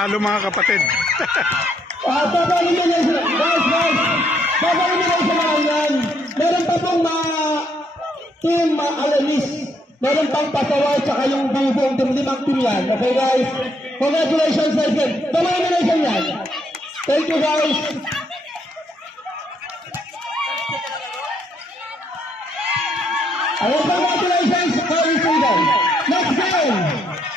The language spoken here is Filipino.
Panalo mga kapatid. Pag-elimination, guys, pag-elimination naman yan. Meron pa pong team alamis. Meron pang pasaway tsaka yung buong limang team yan. Okay guys? Congratulations guys. Pag-elimination yan. Thank you guys. Congratulations for this season. Next game.